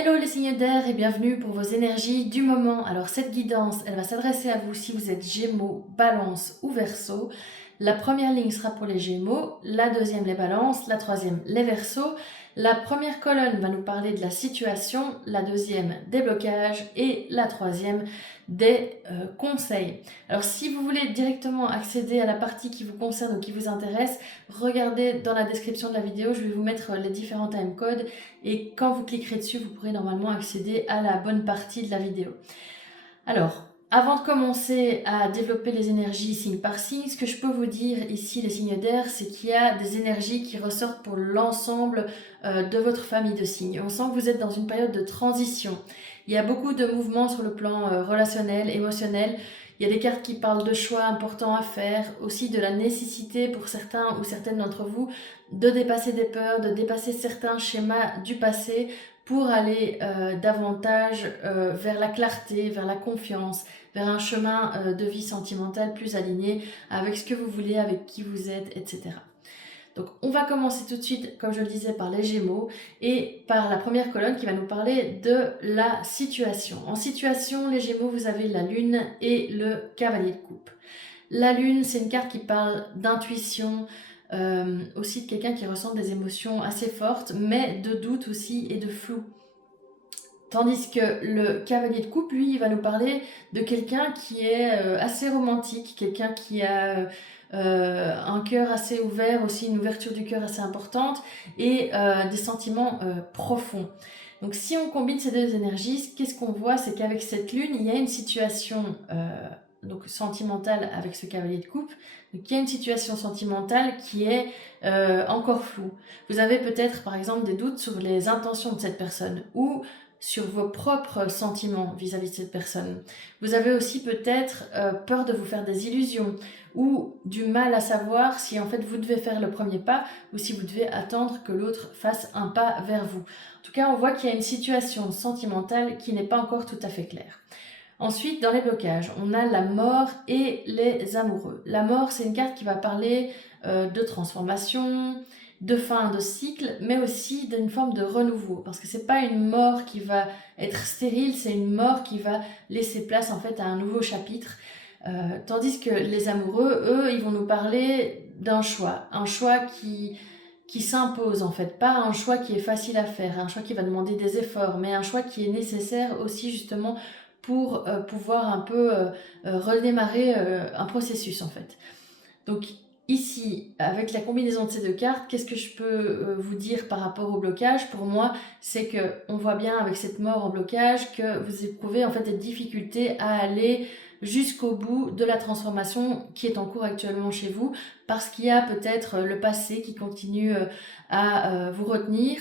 Hello les signes d'air et bienvenue pour vos énergies du moment. Alors cette guidance, elle va s'adresser à vous si vous êtes Gémeaux, Balance ou Verseau. La première ligne sera pour les Gémeaux, la deuxième les Balances, la troisième les Verseaux. La première colonne va nous parler de la situation, la deuxième des blocages et la troisième des conseils. Alors si vous voulez directement accéder à la partie qui vous concerne ou qui vous intéresse, regardez dans la description de la vidéo, je vais vous mettre les différents timecodes et quand vous cliquerez dessus, vous pourrez normalement accéder à la bonne partie de la vidéo. Alors, avant de commencer à développer les énergies signe par signe, ce que je peux vous dire ici, les signes d'air, c'est qu'il y a des énergies qui ressortent pour l'ensemble de votre famille de signes. On sent que vous êtes dans une période de transition. Il y a beaucoup de mouvements sur le plan relationnel, émotionnel. Il y a des cartes qui parlent de choix importants à faire, aussi de la nécessité pour certains ou certaines d'entre vous de dépasser des peurs, de dépasser certains schémas du passé pour aller davantage vers la clarté, vers la confiance, vers un chemin de vie sentimentale plus aligné avec ce que vous voulez, avec qui vous êtes, etc. Donc on va commencer tout de suite, comme je le disais, par les Gémeaux et par la première colonne qui va nous parler de la situation. En situation, les Gémeaux, vous avez la Lune et le Cavalier de coupe. La Lune, c'est une carte qui parle d'intuition, aussi de quelqu'un qui ressent des émotions assez fortes, mais de doute aussi et de flou. Tandis que le cavalier de coupe, lui, il va nous parler de quelqu'un qui est assez romantique, quelqu'un qui a un cœur assez ouvert, aussi une ouverture du cœur assez importante et des sentiments profonds. Donc si on combine ces deux énergies, qu'est-ce qu'on voit? C'est qu'avec cette lune, il y a une situation donc sentimentale avec ce cavalier de coupe. Donc il y a une situation sentimentale qui est encore floue. Vous avez peut-être par exemple des doutes sur les intentions de cette personne ou sur vos propres sentiments vis-à-vis de cette personne. Vous avez aussi peut-être peur de vous faire des illusions ou du mal à savoir si en fait vous devez faire le premier pas ou si vous devez attendre que l'autre fasse un pas vers vous. En tout cas, on voit qu'il y a une situation sentimentale qui n'est pas encore tout à fait claire. Ensuite, dans les blocages, on a la mort et les amoureux. La mort, c'est une carte qui va parler de transformation, de fin de cycle, mais aussi d'une forme de renouveau. Parce que c'est pas une mort qui va être stérile, c'est une mort qui va laisser place en fait à un nouveau chapitre. Tandis que les amoureux, eux, ils vont nous parler d'un choix. Un choix qui s'impose en fait, pas un choix qui est facile à faire, un choix qui va demander des efforts, mais un choix qui est nécessaire aussi justement pour pouvoir un peu redémarrer un processus en fait. Donc ici, avec la combinaison de ces deux cartes, qu'est-ce que je peux vous dire par rapport au blocage? Pour moi, c'est que on voit bien avec cette mort en blocage que vous éprouvez en fait des difficultés à aller jusqu'au bout de la transformation qui est en cours actuellement chez vous, parce qu'il y a peut-être le passé qui continue à vous retenir,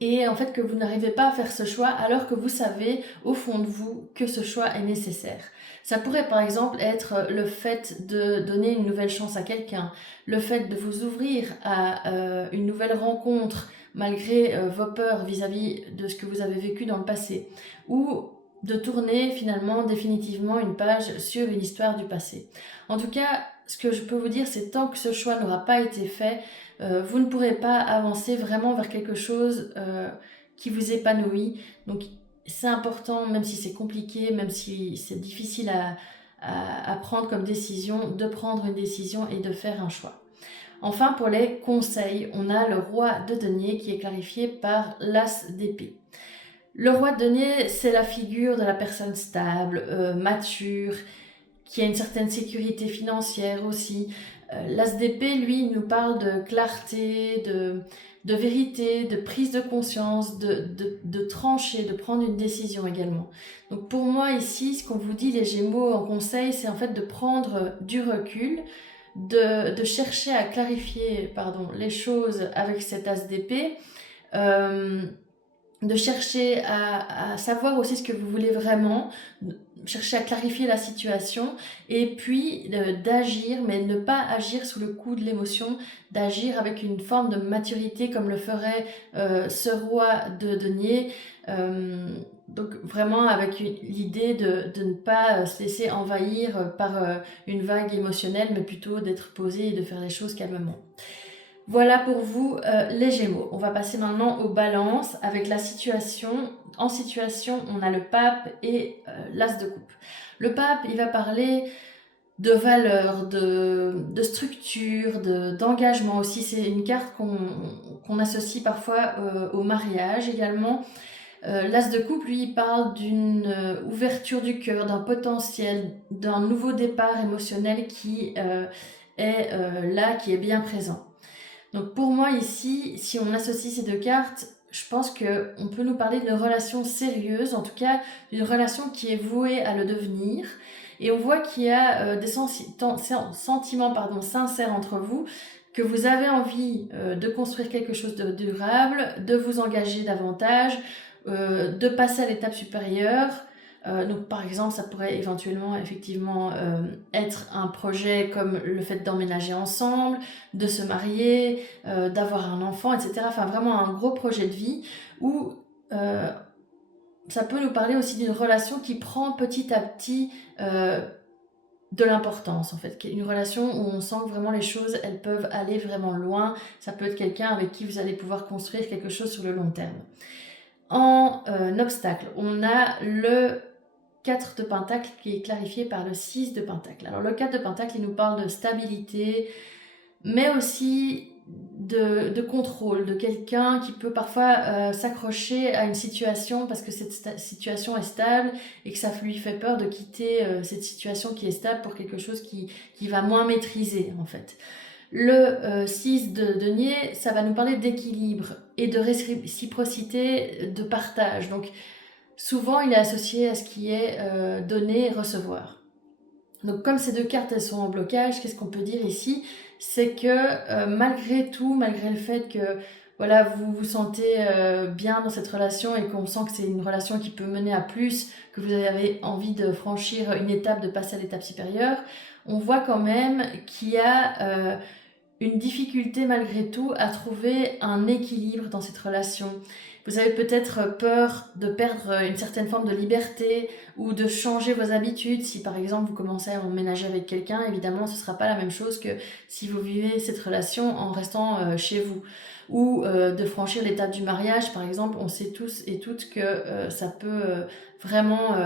et en fait que vous n'arrivez pas à faire ce choix alors que vous savez au fond de vous que ce choix est nécessaire. Ça pourrait par exemple être le fait de donner une nouvelle chance à quelqu'un, le fait de vous ouvrir à une nouvelle rencontre malgré vos peurs vis-à-vis de ce que vous avez vécu dans le passé, ou de tourner finalement définitivement une page sur une histoire du passé. En tout cas, ce que je peux vous dire, c'est tant que ce choix n'aura pas été fait, vous ne pourrez pas avancer vraiment vers quelque chose qui vous épanouit. Donc c'est important, même si c'est compliqué, même si c'est difficile à prendre comme décision, de prendre une décision et de faire un choix. Enfin, pour les conseils, on a le roi de denier qui est clarifié par l'as d'épée. Le roi de denier, c'est la figure de la personne stable, mature, qui a une certaine sécurité financière aussi. L'as d'épée, lui, nous parle de clarté, de vérité, de prise de conscience, de trancher, de prendre une décision également. Donc pour moi ici, ce qu'on vous dit les Gémeaux en conseil, c'est en fait de prendre du recul, de chercher à clarifier les choses avec cet as d'épée, de chercher à savoir aussi ce que vous voulez vraiment, chercher à clarifier la situation et puis d'agir, mais ne pas agir sous le coup de l'émotion, d'agir avec une forme de maturité comme le ferait ce roi de denier. Donc vraiment avec l'idée de ne pas se laisser envahir par une vague émotionnelle, mais plutôt d'être posé et de faire les choses calmement. Voilà pour vous les Gémeaux. On va passer maintenant aux balances avec la situation. En situation, on a le pape et l'as de coupe. Le pape, il va parler de valeurs, de structure, d'engagement aussi. C'est une carte qu'on associe parfois au mariage également. L'as de coupe, lui, il parle d'une ouverture du cœur, d'un potentiel, d'un nouveau départ émotionnel qui est là, qui est bien présent. Donc pour moi ici, si on associe ces deux cartes, je pense qu'on peut nous parler d'une relation sérieuse, en tout cas d'une relation qui est vouée à le devenir. Et on voit qu'il y a des sentiments sincères entre vous, que vous avez envie de construire quelque chose de durable, de vous engager davantage, de passer à l'étape supérieure. Donc par exemple, ça pourrait éventuellement effectivement être un projet comme le fait d'emménager ensemble, de se marier, d'avoir un enfant, etc. Enfin vraiment un gros projet de vie où ça peut nous parler aussi d'une relation qui prend petit à petit de l'importance en fait, une relation où on sent que vraiment les choses elles peuvent aller vraiment loin. Ça peut être quelqu'un avec qui vous allez pouvoir construire quelque chose sur le long terme. En obstacle, on a le 4 de Pentacle qui est clarifié par le 6 de Pentacle. Alors le 4 de Pentacle, il nous parle de stabilité, mais aussi de contrôle, de quelqu'un qui peut parfois s'accrocher à une situation parce que cette situation est stable et que ça lui fait peur de quitter cette situation qui est stable pour quelque chose qui va moins maîtriser en fait. Le 6 de denier, ça va nous parler d'équilibre et de réciprocité, de partage. Donc souvent il est associé à ce qui est donner et recevoir. Donc comme ces deux cartes elles sont en blocage, qu'est-ce qu'on peut dire ici? C'est que malgré tout, malgré le fait que voilà, vous vous sentez bien dans cette relation et qu'on sent que c'est une relation qui peut mener à plus, que vous avez envie de franchir une étape, de passer à l'étape supérieure, on voit quand même qu'il y a une difficulté malgré tout à trouver un équilibre dans cette relation. Vous avez peut-être peur de perdre une certaine forme de liberté ou de changer vos habitudes. Si par exemple vous commencez à emménager avec quelqu'un, évidemment ce ne sera pas la même chose que si vous vivez cette relation en restant chez vous. Ou de franchir l'étape du mariage, par exemple, on sait tous et toutes que ça peut vraiment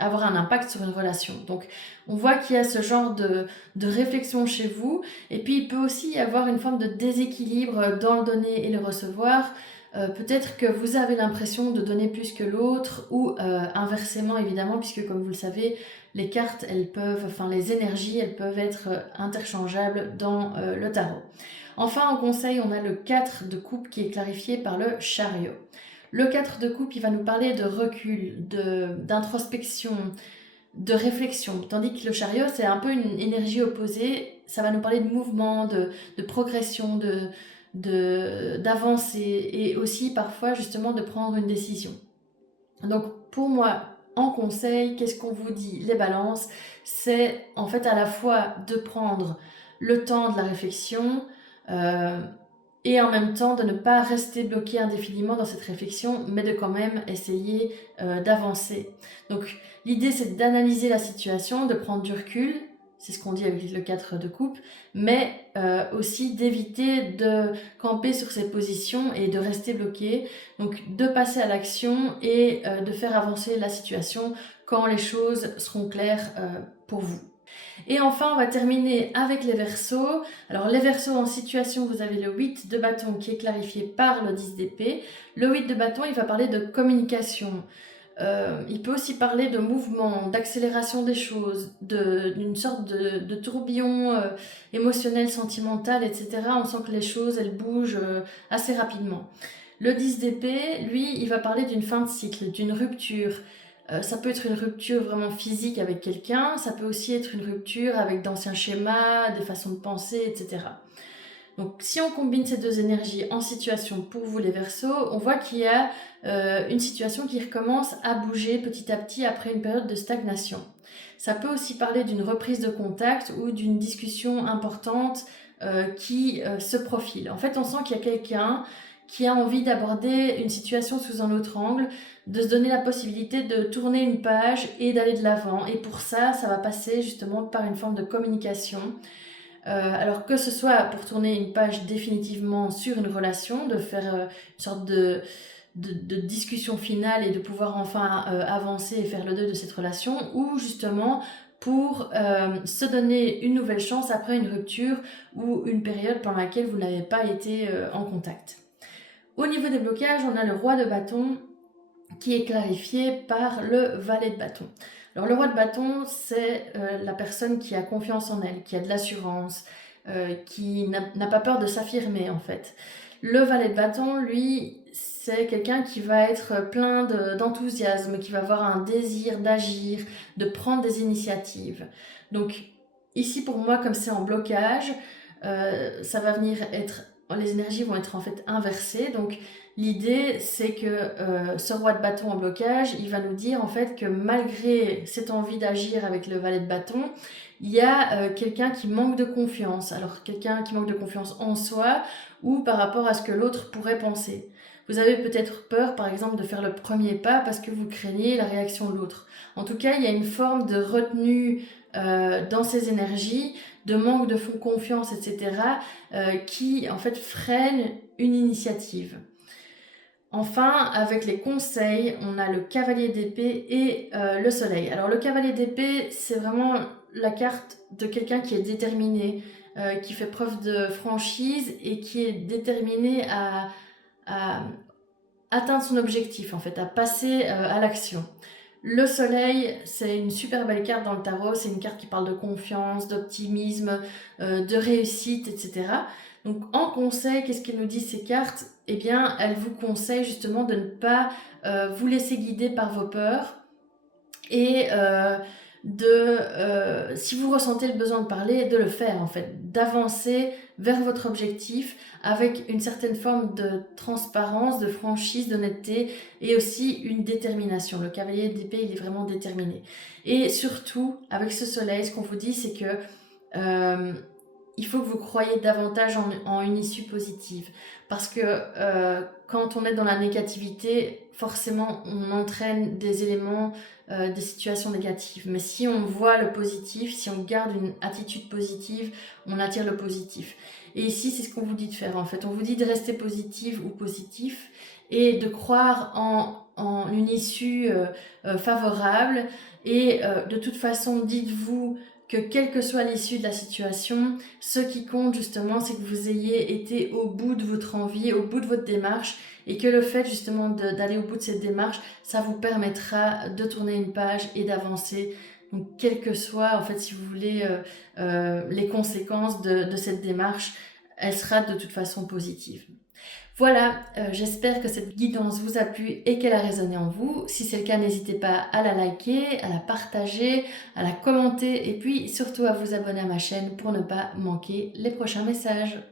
avoir un impact sur une relation. Donc on voit qu'il y a ce genre de réflexion chez vous, et puis il peut aussi y avoir une forme de déséquilibre dans le donner et le recevoir. Peut-être que vous avez l'impression de donner plus que l'autre ou inversement évidemment, puisque comme vous le savez, les cartes, les énergies, elles peuvent être interchangeables dans le tarot. Enfin, en conseil, on a le 4 de coupe qui est clarifié par le chariot. Le 4 de coupe, il va nous parler de recul, d'introspection, de réflexion, tandis que le chariot, c'est un peu une énergie opposée. Ça va nous parler de mouvement, de progression, d'avancer et aussi parfois justement de prendre une décision. Donc pour moi, en conseil, qu'est-ce qu'on vous dit? Les balances, c'est en fait à la fois de prendre le temps de la réflexion et en même temps de ne pas rester bloqué indéfiniment dans cette réflexion, mais de quand même essayer d'avancer. Donc l'idée c'est d'analyser la situation, de prendre du recul, c'est ce qu'on dit avec le 4 de coupe, mais aussi d'éviter de camper sur ses positions et de rester bloqué. Donc de passer à l'action et de faire avancer la situation quand les choses seront claires pour vous. Et enfin, on va terminer avec les Verseaux. Alors les Verseaux en situation, vous avez le 8 de bâton qui est clarifié par le 10 d'épée. Le 8 de bâton, il va parler de communication. Il peut aussi parler de mouvement, d'accélération des choses, d'une sorte de tourbillon émotionnel, sentimental, etc. On sent que les choses, elles bougent assez rapidement. Le 10 d'épée, lui, il va parler d'une fin de cycle, d'une rupture. Ça peut être une rupture vraiment physique avec quelqu'un, ça peut aussi être une rupture avec d'anciens schémas, des façons de penser, etc. Donc si on combine ces deux énergies en situation pour vous les Verseaux, on voit qu'il y a une situation qui recommence à bouger petit à petit après une période de stagnation. Ça peut aussi parler d'une reprise de contact ou d'une discussion importante qui se profile. En fait, on sent qu'il y a quelqu'un qui a envie d'aborder une situation sous un autre angle, de se donner la possibilité de tourner une page et d'aller de l'avant. Et pour ça, ça va passer justement par une forme de communication. Alors que ce soit pour tourner une page définitivement sur une relation, de faire une sorte de discussion finale et de pouvoir enfin avancer et faire le deuil de cette relation, ou justement pour se donner une nouvelle chance après une rupture ou une période pendant laquelle vous n'avez pas été en contact. Au niveau des blocages, on a le roi de bâton qui est clarifié par le valet de bâton. Alors le roi de bâton, c'est la personne qui a confiance en elle, qui a de l'assurance, qui n'a pas peur de s'affirmer en fait. Le valet de bâton, lui, c'est quelqu'un qui va être plein d'enthousiasme, qui va avoir un désir d'agir, de prendre des initiatives. Donc ici pour moi, comme c'est en blocage, ça va venir être, les énergies vont être en fait inversées. Donc l'idée, c'est que ce roi de bâton en blocage, il va nous dire en fait que malgré cette envie d'agir avec le valet de bâton, il y a quelqu'un qui manque de confiance. Alors quelqu'un qui manque de confiance en soi ou par rapport à ce que l'autre pourrait penser. Vous avez peut-être peur, par exemple, de faire le premier pas parce que vous craignez la réaction de l'autre. En tout cas, il y a une forme de retenue dans ces énergies, de manque de confiance, etc., qui en fait freine une initiative. Enfin, avec les conseils, on a le cavalier d'épée et le soleil. Alors le cavalier d'épée, c'est vraiment la carte de quelqu'un qui est déterminé, qui fait preuve de franchise et qui est déterminé à atteindre son objectif, en fait, à passer à l'action. Le soleil, c'est une super belle carte dans le tarot, c'est une carte qui parle de confiance, d'optimisme, de réussite, etc. Donc en conseil, qu'est-ce qu'elles nous disent ces cartes? Eh bien, elles vous conseillent justement de ne pas vous laisser guider par vos peurs et si vous ressentez le besoin de parler, de le faire en fait, d'avancer vers votre objectif avec une certaine forme de transparence, de franchise, d'honnêteté et aussi une détermination. Le cavalier d'épée, il est vraiment déterminé. Et surtout, avec ce soleil, ce qu'on vous dit, c'est que il faut que vous croyiez davantage en une issue positive. Parce que quand on est dans la négativité, forcément, on entraîne des éléments, des situations négatives. Mais si on voit le positif, si on garde une attitude positive, on attire le positif. Et ici, c'est ce qu'on vous dit de faire en fait. On vous dit de rester positive ou positif et de croire en une issue favorable. Et de toute façon, dites-vous que quelle que soit l'issue de la situation, ce qui compte justement, c'est que vous ayez été au bout de votre envie, au bout de votre démarche, et que le fait justement d'aller au bout de cette démarche, ça vous permettra de tourner une page et d'avancer. Donc, quelles que soient, en fait, si vous voulez, les conséquences de cette démarche, elle sera de toute façon positive. Voilà, j'espère que cette guidance vous a plu et qu'elle a résonné en vous. Si c'est le cas, n'hésitez pas à la liker, à la partager, à la commenter et puis surtout à vous abonner à ma chaîne pour ne pas manquer les prochains messages.